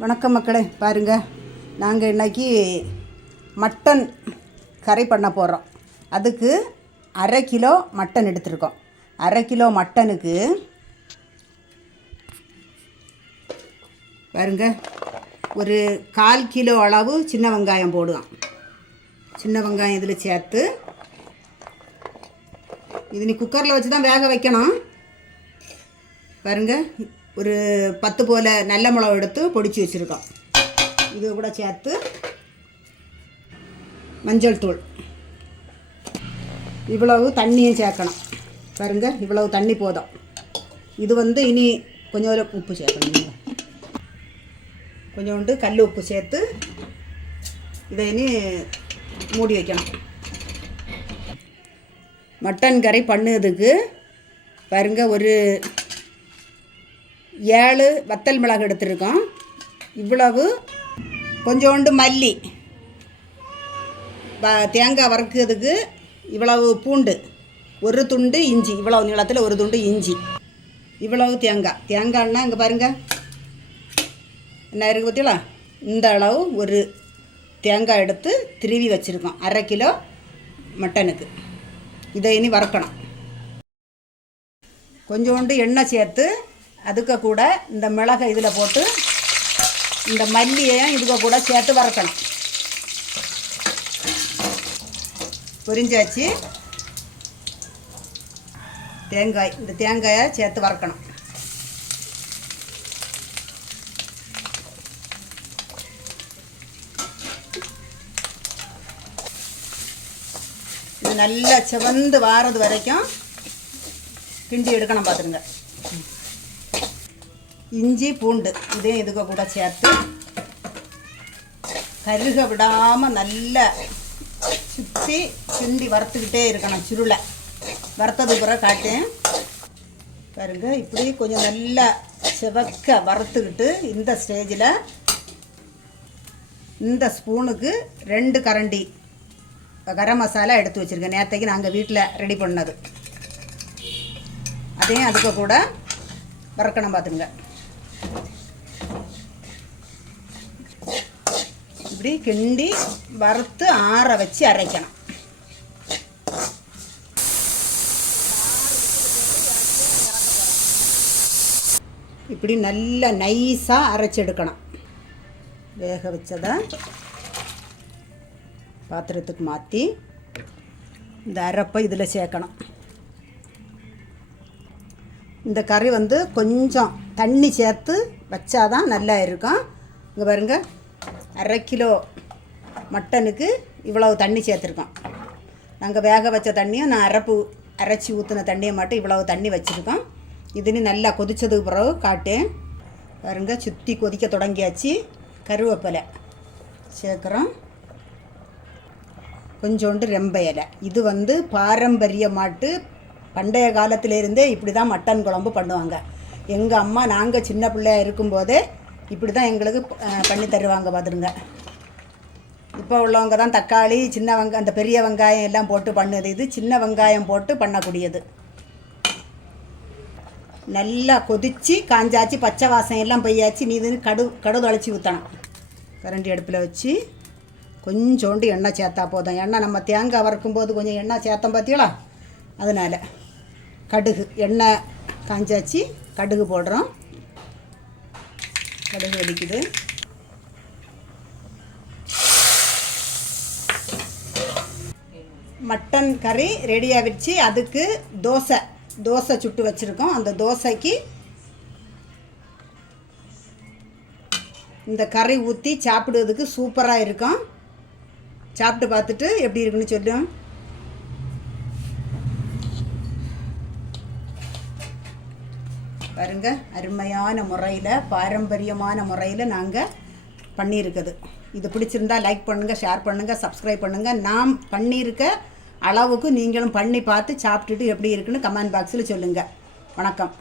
வணக்கம் மக்களே, பாருங்கள், நாங்கள் இன்றைக்கி மட்டன் கறி பண்ண போகிறோம். அதுக்கு 1/2 கிலோ மட்டன் எடுத்துருக்கோம். 1/2 கிலோ மட்டனுக்கு பாருங்கள், ஒரு 1/4 கிலோ அளவு சின்ன வெங்காயம் போடுவோம். சின்ன வெங்காயம் இதில் சேர்த்து இது நீ குக்கரில் வச்சு தான் வேக வைக்கணும். பாருங்கள், ஒரு 10 போல் நல்ல மிளகு எடுத்து பொடிச்சு வச்சுருக்கோம். இது கூட சேர்த்து மஞ்சள் தூள், இவ்வளவு தண்ணியும் சேர்க்கணும். பாருங்கள், இவ்வளவு தண்ணி போதும். இது இனி கொஞ்சம் உப்பு சேர்க்கணும். கொஞ்சோண்டு கல் உப்பு சேர்த்து இதை இனி மூடி வைக்கணும். மட்டன் கறி பண்ணுறதுக்கு பாருங்கள், ஒரு 7 வத்தல் மிளகு எடுத்துருக்கோம். இவ்வளவு கொஞ்சோண்டு மல்லி, தேங்காய் வறுக்கிறதுக்கு இவ்வளவு பூண்டு, ஒரு துண்டு இஞ்சி, இவ்வளவு நீளத்தில் ஒரு துண்டு இஞ்சி, இவ்வளவு தேங்காய்னா இங்கே பாருங்கள் என்ன இருக்குது பார்த்தீங்களா, இந்த அளவு ஒரு தேங்காய் எடுத்து திருவி வச்சுருக்கோம் 1/2 கிலோ மட்டனுக்கு. இதை இனி வறுக்கணும். கொஞ்சோண்டு எண்ணெய் சேர்த்து அதுக்கு கூட இந்த மிளகை இதில் போட்டு இந்த மல்லியையும் இதுக்கு கூட சேர்த்து வறுக்கணும். பொரிஞ்சாச்சு. இந்த தேங்காயை சேர்த்து வறுக்கணும். இது நல்லா சிவந்து வாரது வரைக்கும் கிண்டி எடுக்கணும். பார்த்துருங்க. இஞ்சி பூண்டு இதையும் இதுக்கு கூட சேர்த்து கருக விடாமல் நல்லா சுற்றி கிண்டி வறுத்துக்கிட்டே இருக்கணும். சுருளை வறுத்தது பிறகு காட்டேன். பாருங்க, இப்படி கொஞ்சம் நல்லா சிவக்க வறுத்துக்கிட்டு இந்த ஸ்டேஜில் இந்த ஸ்பூனுக்கு 2 கரண்டி கரம் மசாலா எடுத்து வச்சுருக்கேன். நேற்றைக்கு நாங்கள் வீட்டில் ரெடி பண்ணது. அதையும் அதுக்கு கூட வறுக்கணும். பார்த்துங்க, இப்படி கிண்டி வறுத்து ஆற வச்சு அரைக்கணும். இப்படி நல்லா நைஸாக அரைச்செடுக்கணும். வேக வச்சதை பாத்திரத்துக்கு மாற்றி இந்த அரைப்பை இதில் சேர்க்கணும். இந்த கறி கொஞ்சம் தண்ணி சேர்த்து வச்சாதான் நல்லா இருக்கும். இங்கே பாருங்கள், 1/2 கிலோ மட்டனுக்கு இவ்வளவு தண்ணி சேர்த்துருக்கோம். நாங்கள் வேக வச்ச தண்ணியும் நான் அரைச்சி ஊற்றின தண்ணியை மட்டும் இவ்வளவு தண்ணி வச்சுருக்கோம். இதுன்னு நல்லா கொதித்ததுக்கு பிறகு காட்டேன். பாருங்கள், சுற்றி கொதிக்க தொடங்கியாச்சு. கருவேப்பிலை சேர்க்குறோம். கொஞ்சோண்டு ரெம்ப இலை. இது பாரம்பரியமாட்டு பண்டைய காலத்திலேருந்தே இப்படி தான் மட்டன் குழம்பு பண்ணுவாங்க. எங்கள் அம்மா நாங்கள் சின்ன பிள்ளையாக இருக்கும்போதே இப்படி தான் எங்களுக்கு பண்ணி தருவாங்க. பார்த்துருங்க. இப்போ உள்ளவங்க தான் தக்காளி, சின்ன வெங்காயம், அந்த பெரிய வெங்காயம் எல்லாம் போட்டு பண்ணுது. இது சின்ன வெங்காயம் போட்டு பண்ணக்கூடியது. நல்லா கொதித்து காஞ்சாச்சு, பச்சை வாசம் எல்லாம் பெய்யாச்சு. நீ இது கடு தொலைச்சி ஊற்றணும். கரண்டி அடுப்பில் வச்சு கொஞ்சோண்டு எண்ணெய் சேர்த்தா போதும். எண்ணெய் நம்ம தேங்காய் வறுக்கும்போது கொஞ்சம் எண்ணெய் சேர்த்தோம் பார்த்தீங்களா, அதனால். கடுகு, எண்ணெய் காஞ்சாச்சு, கடுகு போடுறோம். கடுகு வெடிக்குது. மட்டன் கறி ரெடி ஆகிடுச்சு. அதுக்கு தோசை சுட்டு வச்சுருக்கோம். அந்த தோசைக்கு இந்த கறி ஊற்றி சாப்பிடுறதுக்கு சூப்பராக இருக்கும். சாப்பிட்டு பார்த்துட்டு எப்படி இருக்குன்னு சொல்லுவோம். பாருங்க, அருமையான முறையில், பாரம்பரியமான முறையில் நாங்கள் பண்ணியிருக்குது. இது பிடிச்சிருந்தால் லைக் பண்ணுங்கள், ஷேர் பண்ணுங்கள், சப்ஸ்கிரைப் பண்ணுங்கள். நாம் பண்ணியிருக்க அளவுக்கு நீங்களும் பண்ணி பார்த்து சாப்பிட்டுட்டு எப்படி இருக்குன்னு கமெண்ட் பாக்ஸில் சொல்லுங்கள். வணக்கம்.